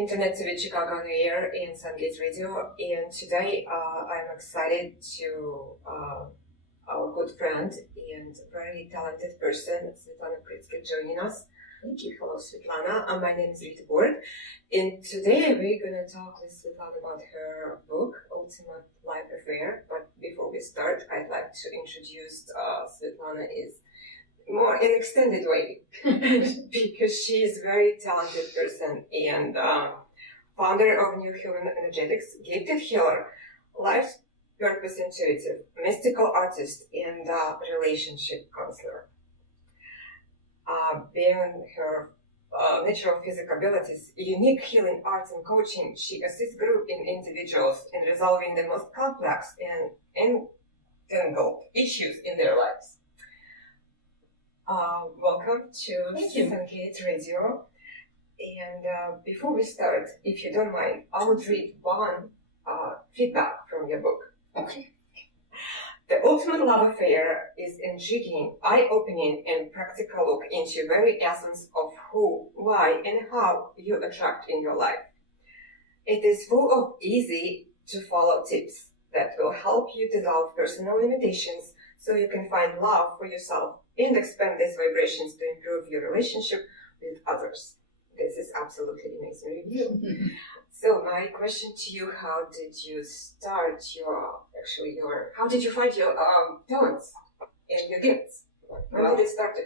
Internet TV Chicago on the air in Sungates Radio, and today I'm excited to our good friend and very talented person, Svetlana Pritzker, joining us. Thank you. Hello, Svetlana. My name is Rita Bord, and today we're going to talk with Svetlana about her book, Ultimate Life Affair. But before we start, I'd like to introduce Svetlana is more in extended way because she is a very talented person and founder of New Human Energetics, gifted healer, life purpose intuitive, mystical artist, and relationship counselor. Beyond her natural physical abilities, unique healing arts and coaching, she assists group and individuals in resolving the most complex and entangled issues in their lives. Welcome to Sungates Radio. And before we start, if you don't mind, I would read one feedback from your book. Okay. The Ultimate Love Affair is intriguing, eye-opening, and practical look into the very essence of who, why, and how you attract in your life. It is full of easy-to-follow tips that will help you dissolve personal limitations so you can find love for yourself and expand these vibrations to improve your relationship with others. This is absolutely amazing review. So my question to you, how did you start how did you find your talents and your gifts? When did it start?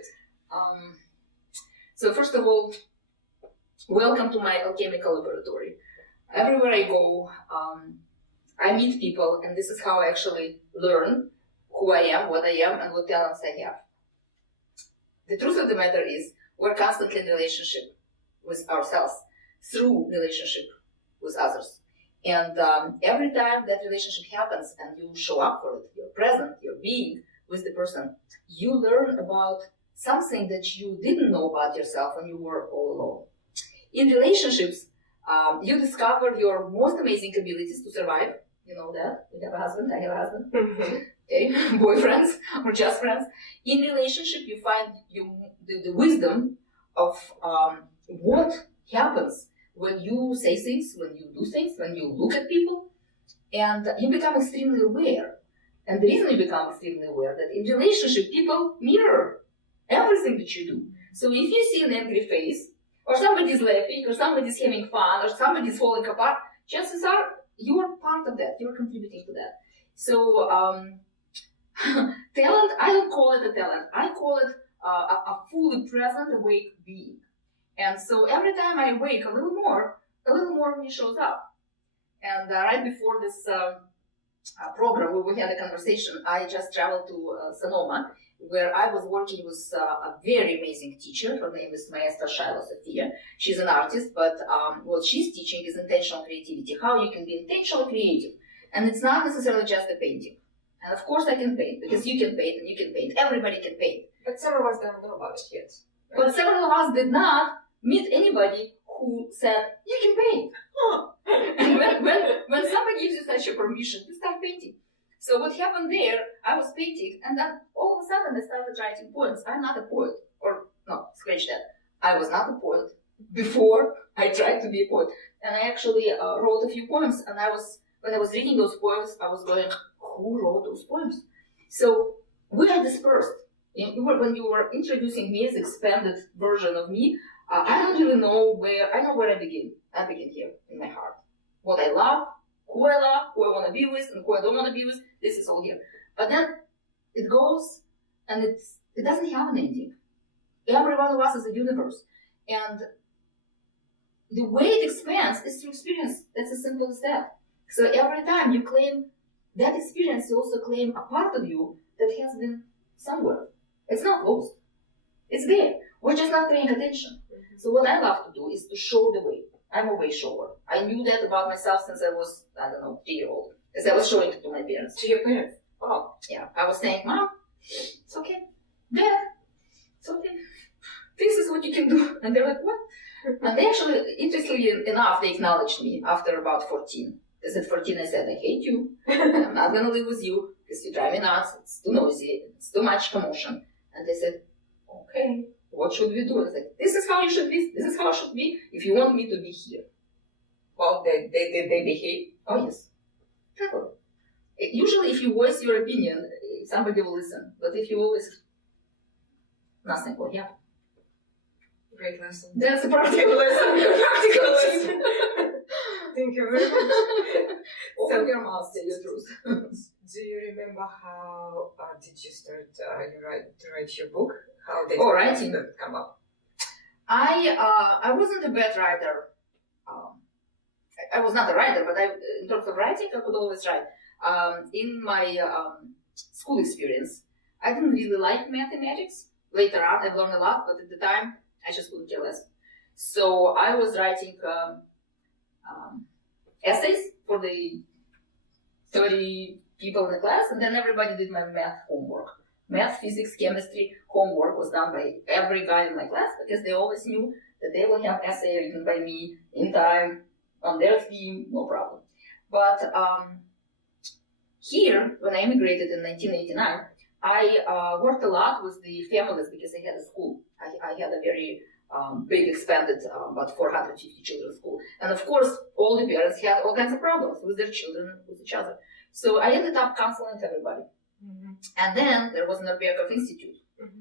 So first of all, welcome to my alchemical laboratory. Everywhere I go, I meet people, and this is how I actually learn who I am, what I am, and what talents I have. The truth of the matter is, we're constantly in relationship with ourselves through relationship with others. And every time that relationship happens and you show up for it, you're present, you're being with the person, you learn about something that you didn't know about yourself when you were all alone. In relationships, you discover your most amazing abilities to survive. You know that. You have a husband, I have a husband. Okay, boyfriends or just friends. In relationship, you find the wisdom of what happens when you say things, when you do things, when you look at people, and you become extremely aware. And the reason you become extremely aware that in relationship, people mirror everything that you do. So if you see an angry face, or somebody's laughing, or somebody's having fun, or somebody's falling apart, chances are you are part of that, you're contributing to that. So talent, I don't call it a talent, I call it a fully present, awake being. And so every time I wake a little more of me shows up. And right before this program, where we had a conversation, I just traveled to Sonoma, where I was working with a very amazing teacher. Her name is Maestra Shaila Sofia. She's an artist, but what she's teaching is intentional creativity, how you can be intentionally creative. And it's not necessarily just a painting. And of course I can paint, because you can paint and you can paint. Everybody can paint. But some of us don't know about it yet. Right? But several of us did not meet anybody who said, you can paint. And when somebody gives you such a permission, you start painting. So what happened there, I was painting, and then all of a sudden I started writing poems. I'm not a poet. Or, no, scratch that. I was not a poet before I tried to be a poet. And I actually wrote a few poems, and when I was reading those poems, I was going, who wrote those poems? So we are dispersed. When you were introducing me as expanded version of me, I don't really know where I begin. I begin here in my heart. What I love, who I want to be with, and who I don't want to be with, this is all here. But then it goes, and it doesn't have an ending. Every one of us is a universe. And the way it expands is through experience. That's as simple as that. So every time you claim that experience, you also claim a part of you that has been somewhere. It's not lost. It's there. We're just not paying attention. So what I love to do is to show the way. I'm a way shower. I knew that about myself since I was, 3-year-old. As I was showing it to my parents. To your parents? Oh. Yeah. I was saying, Mom, it's okay. Dad, it's okay. This is what you can do. And they're like, what? And they actually, interestingly enough, they acknowledged me after about 14. Because at 14 I said, I hate you. I'm not going to live with you because you drive me nuts. It's too noisy. It's too much commotion. And they said, okay, what should we do? I said, this is how you should be. This is how I should be if you want me to be here. they behave? Oh yes, exactly. Usually, if you voice your opinion, somebody will listen. But if you always, nothing will happen. Great lesson. That's a practical lesson. Practical lesson. Thank you very much. Open your mouth, tell the truth. Do you remember how did you start to write your book? How did writing that come up? I wasn't a bad writer. I was not a writer, but in terms of writing, I could always write. In my school experience, I didn't really like mathematics. Later on, I've learned a lot, but at the time, I just couldn't care less. So I was writing essays for the 30 people in the class, and then everybody did my math homework. Math, physics, chemistry homework was done by every guy in my class because they always knew that they will have essay written by me in time, on their theme, no problem. But here, when I immigrated in 1989, I worked a lot with the families because I had a school. I had a very big, expanded, about 450 children school. And of course, all the parents had all kinds of problems with their children, with each other. So I ended up counseling everybody. Mm-hmm. And then there was Norberkov Institute, mm-hmm.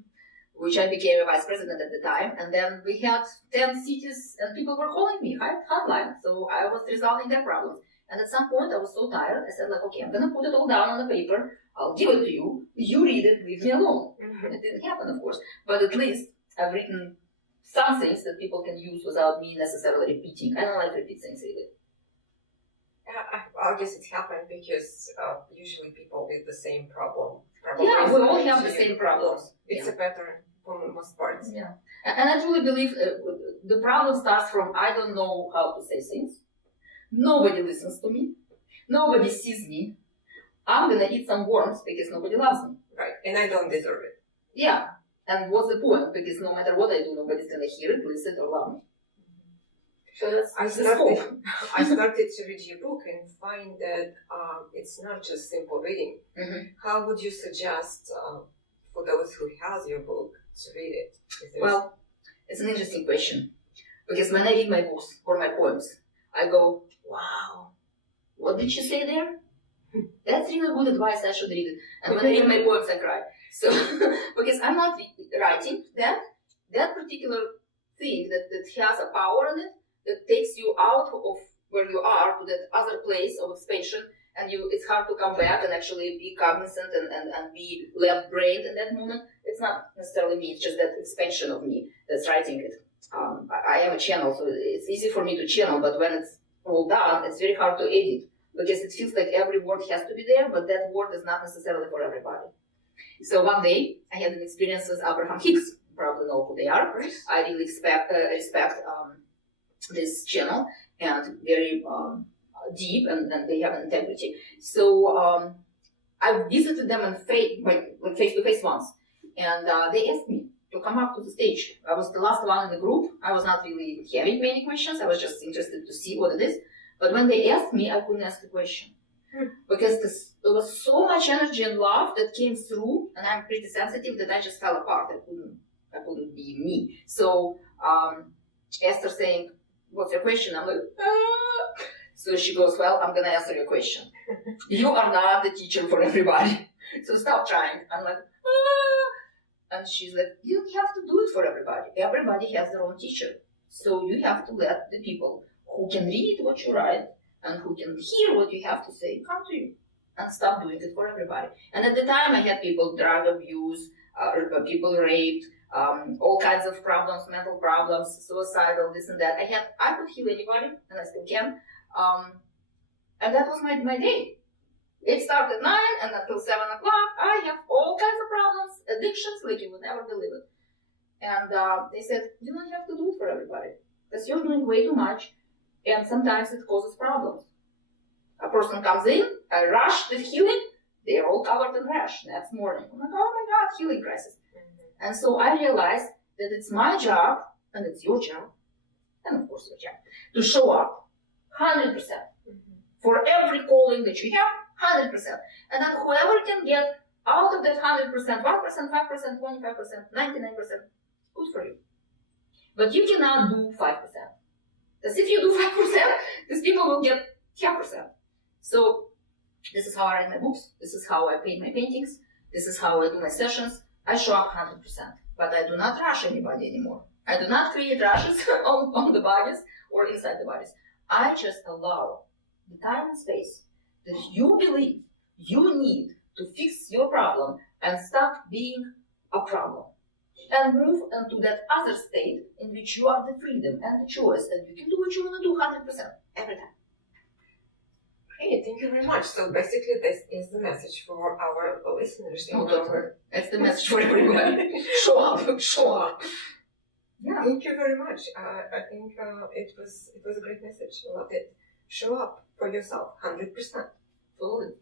which I became a vice president at the time. And then we had 10 cities and people were calling me, hotline. So I was resolving their problems. And at some point I was so tired, I said like, okay, I'm going to put it all down on the paper. I'll give it to you. You read it, leave me alone. Mm-hmm. It didn't happen, of course. But at least I've written some things that people can use without me necessarily repeating. I don't like repeat things really. I guess it happened because usually people with the same problem. Yeah, we all have the same problems. It's a pattern for most parts. Yeah, and I truly believe the problem starts from I don't know how to say things. Nobody listens to me. Nobody sees me. I'm gonna eat some worms because nobody loves me. Right, and I don't deserve it. Yeah, and what's the point? Because no matter what I do, nobody's gonna hear it, listen, or love me. So I started to read your book and find that it's not just simple reading. Mm-hmm. How would you suggest for those who has your book to read it? Well, it's an interesting question. Because when I read my books or my poems, I go, wow, what did she say there? That's really good advice, I should read it. And when I read my poems, I cry. So, because I'm not writing that particular thing that has a power in it, that takes you out of where you are to that other place of expansion, and it's hard to come back and actually be cognizant and be left-brained in that moment. It's not necessarily me, it's just that expansion of me that's writing it. I am a channel, so it's easy for me to channel, but when it's all done, it's very hard to edit, because it feels like every word has to be there, but that word is not necessarily for everybody. So one day, I had an experience with Abraham Hicks. You probably know who they are. I really respect this channel, and very deep, and they have an integrity. So I visited them in face-to-face once, and they asked me to come up to the stage. I was the last one in the group. I was not really having many questions. I was just interested to see what it is. But when they asked me, I couldn't ask the question. Because there was so much energy and love that came through, and I'm pretty sensitive, that I just fell apart. I couldn't be me. So Esther saying, what's your question? I'm like, ah. So she goes, well, I'm going to answer your question. You are not the teacher for everybody. So stop trying. I'm like, ah. And she's like, you don't have to do it for everybody. Everybody has their own teacher. So you have to let the people who can read what you write and who can hear what you have to say come to you, and stop doing it for everybody. And at the time I had people drug abuse, people raped, all kinds of problems, mental problems, suicidal, this and that. I could heal anybody, and I still can. And that was my day. It started at 9 and until 7 o'clock, I have all kinds of problems, addictions, like you would never believe it. And they said, you don't have to do it for everybody, because you're doing way too much, and sometimes it causes problems. A person comes in, I rush with healing, they're all covered in rash next morning. I'm like, oh my God, healing crisis. Mm-hmm. And so I realized that it's my job, and it's your job, and of course your job, to show up 100%. Mm-hmm. For every calling that you have, 100%. And that whoever can get out of that 100%, 1%, 5%, 25%, 99%, good for you. But you cannot do 5%. Because if you do 5%, these people will get 10%. So this is how I write my books. This is how I paint my paintings. This is how I do my sessions. I show up 100%. But I do not rush anybody anymore. I do not create rushes on the bodies or inside the bodies. I just allow the time and space that you believe you need to fix your problem and stop being a problem. And move into that other state in which you have the freedom and the choice and you can do what you want to do 100% every time. Great, thank you very much. So basically this is the message for our listeners. It's the message for everybody. Show up, show up. Yeah. Thank you very much. I think it was a great message. I loved it. Show up for yourself 100%. Fully.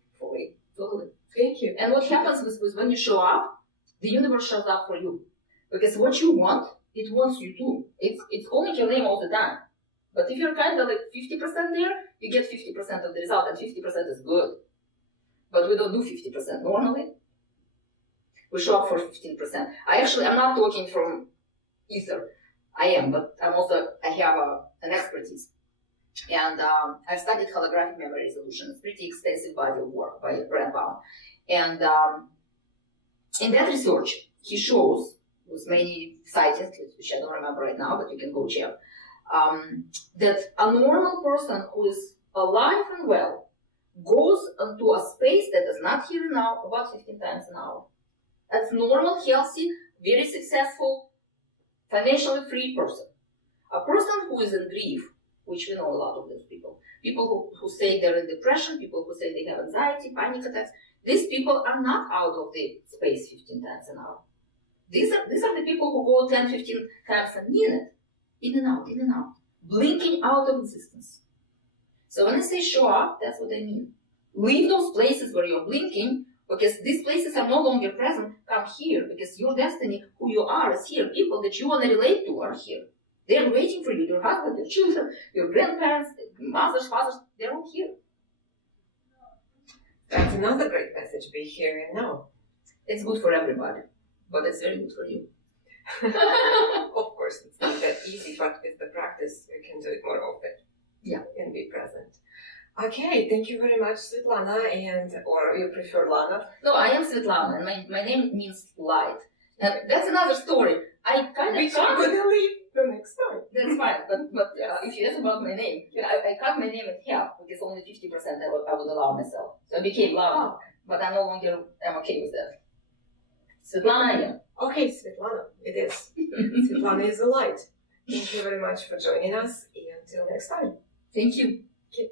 Thank you. And what happens is when you show up, the universe shows up for you. Because what you want, it wants you too. It's calling your name all the time. But if you're kind of like 50% there, you get 50% of the result, and 50% is good. But we don't do 50% normally. We show up for 15%. I'm not talking from ether. I am, but I have an expertise. And I've studied holographic memory resolution. It's a pretty extensive body of work by Brad Baum. And in that research, he shows, with many scientists, which I don't remember right now, but you can go check, that a normal person who is alive and well goes into a space that is not here and now about 15 times an hour. That's normal, healthy, very successful, financially free person. A person who is in grief, which we know a lot of these people. People who say they're in depression, people who say they have anxiety, panic attacks. These people are not out of the space 15 times an hour. These are the people who go 10, 15 times a minute, in and out, blinking out of existence. So when I say show up, that's what I mean. Leave those places where you're blinking, because these places are no longer present. Come here, because your destiny, who you are, is here. People that you want to relate to are here. They're waiting for you, your husband, your children, your grandparents, mothers, fathers, they're all here. That's another great message, be here and now. It's good for everybody, but it's very good for you. Of course, it's not that easy, but with the practice, we can do it more often. Yeah. And be present. Okay, thank you very much, Svetlana, or you prefer Lana? No, I am Svetlana, and my name means light. And that's another story. I kind of can't leave the next time. That's fine, but if you ask about my name, I cut my name in half because only 50% I would allow myself. So I became Lana, but I no longer am okay with that. Svetlana, yeah. Okay, Svetlana, it is. Svetlana is a light. Thank you very much for joining us, and until next time. Thank you. Okay.